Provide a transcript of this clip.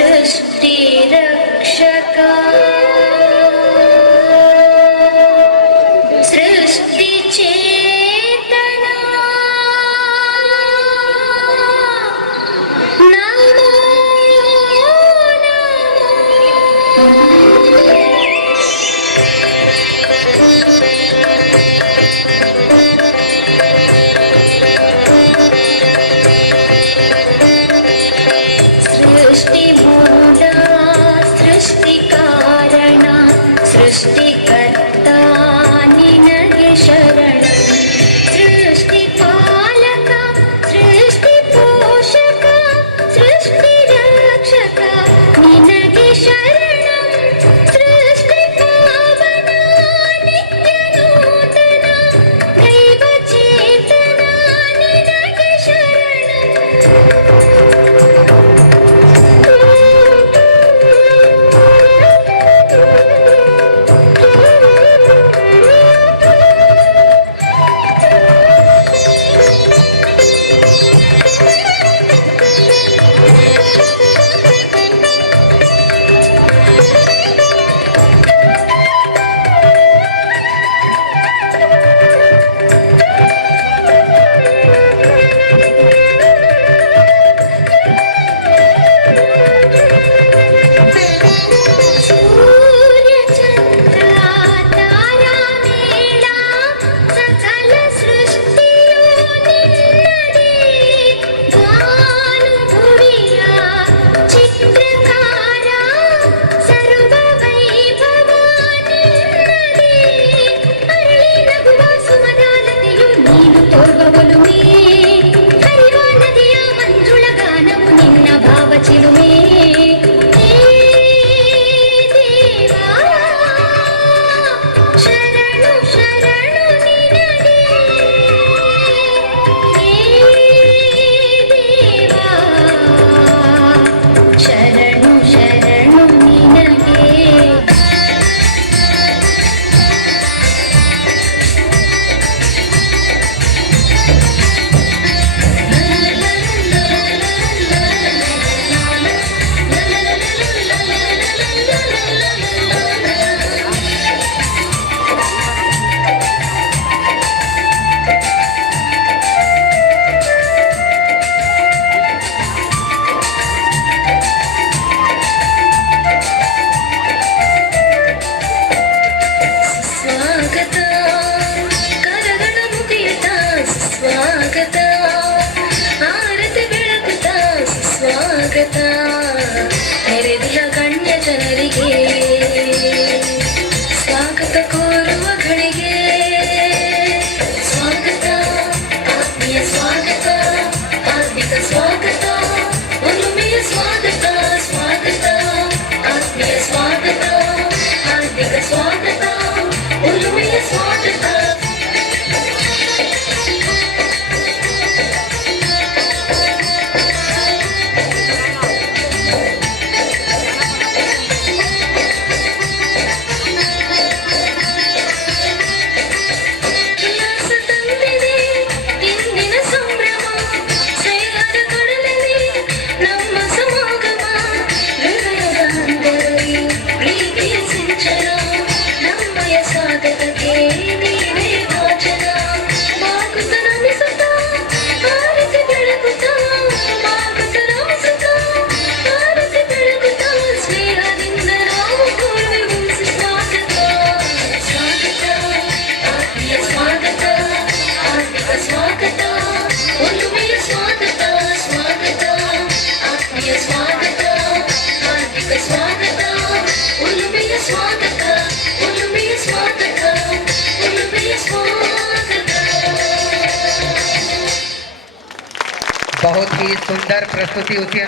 सृष्टि रक्षका सृष्टि चेतना नमो सृष्टि मूला सृष्टि कारण सृष्टिकर्ता निनगे शरण सृष्टि पालक सृष्टि पोषक सृष्टि रक्षक निनगे शरण सृष्टि पावन नित्य नूतन दैव चेतना निनगे शरण स्वागत आरति बेळकुत्ता स्वागत ನೆರೆದಿಹ ಗಣ್ಯ ಜನರಿಗೆ ಸ್ವಾಗತ ಕೋರುವ ಗಳಿಗೆ ಸ್ವಾಗತ ಆತ್ಮೀಯ ಸ್ವಾಗತ ಆತ್ಮಿಕ ಸ್ವಾಗತ ಒಲುಮೆಯ ಸ್ವಾಗತ ಸ್ವಾಗತ ಆತ್ಮೀಯ ಸ್ವಾಗತ ಹಾರ್ದಿಕ ಸ್ವಾಗತ ಒಲುಮೆಯ ಸ್ವಾಗತ बहुत ही सुंदर प्रस्तुति उसी